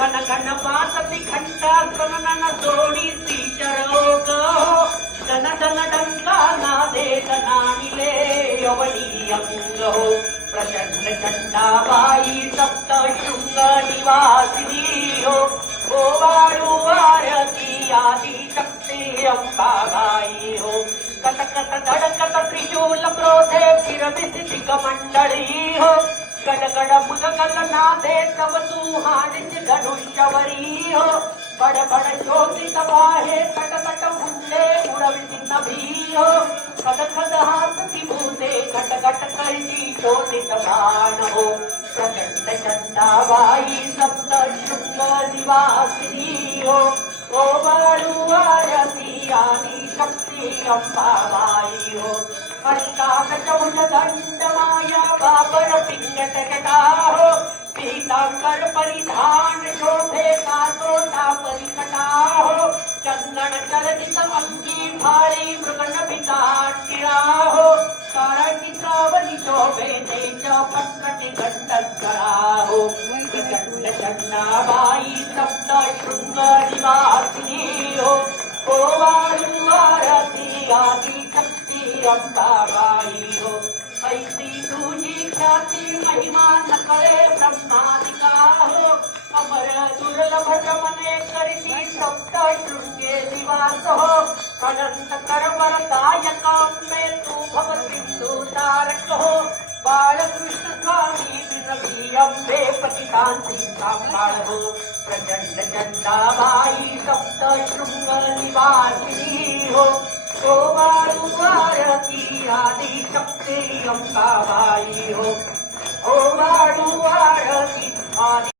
घन घन वाजती घंटा गणन जोडीती चरोग धन धन डंका नादे धनानिले यवनी अंग हो प्रचंड चंडाबाई सप्त शृंग निवासिनी हो ओवाळू आरती आदि शक्ती अंबाबाई हो कट कट धडकत त्रिशूल क्रोधे फिरविसिक मंडळी हो गडगड मुदगल नादे तव सुहानिस धनुष्यवरी हो बडबड शोभित बाहे कट कट मुंडे उडविति नभी हो खद खद हासती भूते घट घट करती शोभित बाण हो प्रचंड चंडाबाई सप्त शृंग निवासिनी हो ओवाळू आरती आदि शक्ती अंबाबाई हो हरिकास चौल दंड माया बाबर पिंगट कटा हो पीतांबर परिधान शोभे कासोटा परिकटा हो चंदन चलतित अंगी भारी मृगन भिताटिरा हो तारकी श्रावणी शोभे तेज पत्रति घंटस्वरा हो प्रचंड चंडाबाई सप्त शृंग निवासिनी हो ओवाळू आरती आदि शक्ती अंबाबाई हो ऐसी तुझी ख्याती महिमा नकळे ब्रह्मादिका हो अमर दुर्लभ मने करिती सप्त शृंगे निवास हो अनंत करवर कायकाम्ये तू भव सिंधु तारक हो बाळकृष्ण स्वामी विनवी अंबे पतितांती सांभाळ हो प्रचंड चंडाबाई सप्त शृंग निवासिनी हो ओवाळू आरती आदि शक्ती अंबाबाई हो ओवाळू आरती आदि